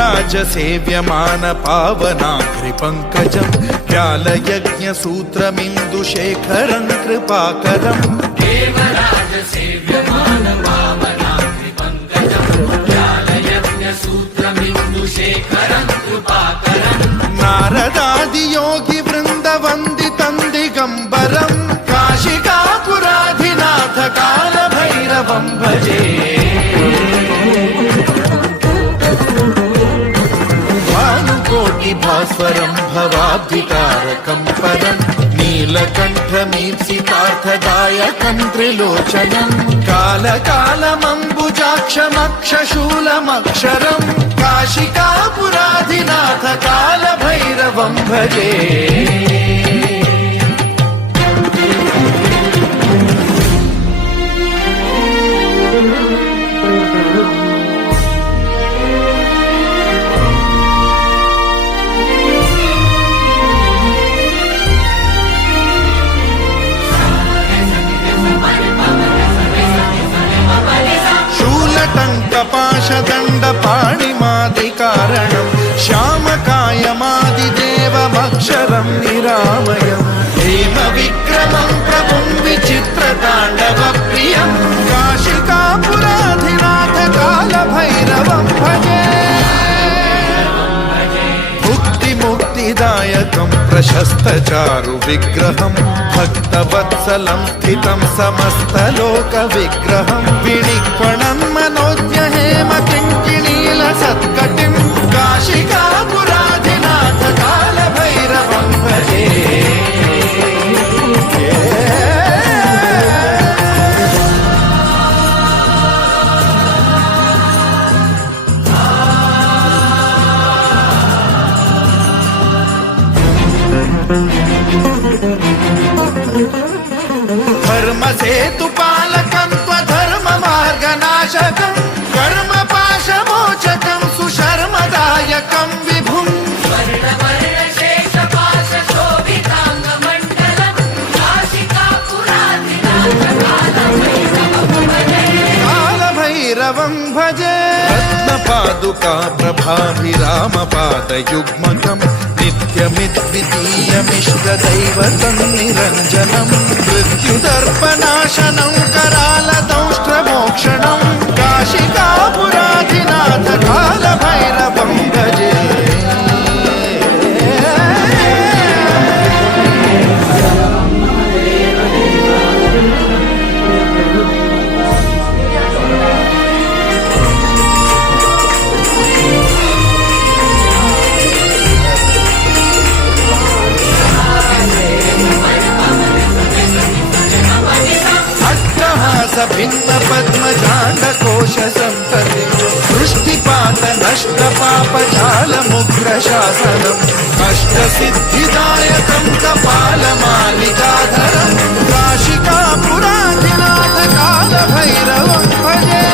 देवराज सेव्यमान पावनाग्रिपङ्कजं व्यालयज्ञसूत्रमिन्दुशेखरं कृपाकरम् देवराज सेव्यमान पावनाग्रिपङ्कजं व्यालयज्ञसूत्रमिन्दुशेखरं कृपाकरम् नारदादियोगिवृन्दवन्दितं दिगम्बरं काशिकापुराधिनाथ कालभैरवं भजे भास्वरं भवाब्धितारकं परं नीलकण्ठमीप्सितार्थदायकं त्रिलोचनं कालकालमम्बुजाक्षमक्षशूलमक्षरं काशिकापुराधिनाथ कालभैरवं भजे पाणिमादिकारणं श्यामकायमादिदेवमक्षरं निरामयं हेमविक्रमं प्रभुं विचित्रताण्डवप्रियं काशिकापुराधिनाथ कालभैरवं भजे मुक्तिदायकं प्रशस्तचारुविग्रहं भक्तवत्सलं स्थितं समस्तलोकविग्रहं विनिक्वणं मनोज्ञहेमकिङ्किणीलसत्कटिं काशिकापुराधिनाथ कालभैरवं भजे धर्मसेतुपालकं त्वधर्ममार्गनाशकं कर्मपाशमोचकं सुशर्मदायकं विभुं कालभैरवं भजे रत्नपादुका प्रभाभिरामपादयुग्मकं नित्यमिद्वितीयमिष्टदैवतं निरञ्जनं मृत्युदर्पनाशनं करालदंष्ट्रमोक्षणं काशिकापुराधिनाथ कालभैरवं भजे भिन्न पद्मजाण्डकोश सम्पत्ति सृष्टिपात नष्ट पापजालमुग्रशासनम् अष्टसिद्धिदायकं कपालमालिकाधरं काशिकापुराधिनाथ कालभैरवं भजे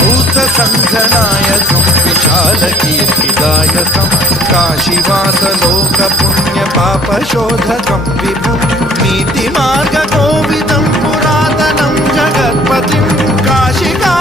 भूतसङ्घनायकं विशालकीर्तिदायकं काशीवासलोकपुण्यपापशोधकं विभुं नीतिमार्गकोविदं पुरातनं जगत्पतिं काशिका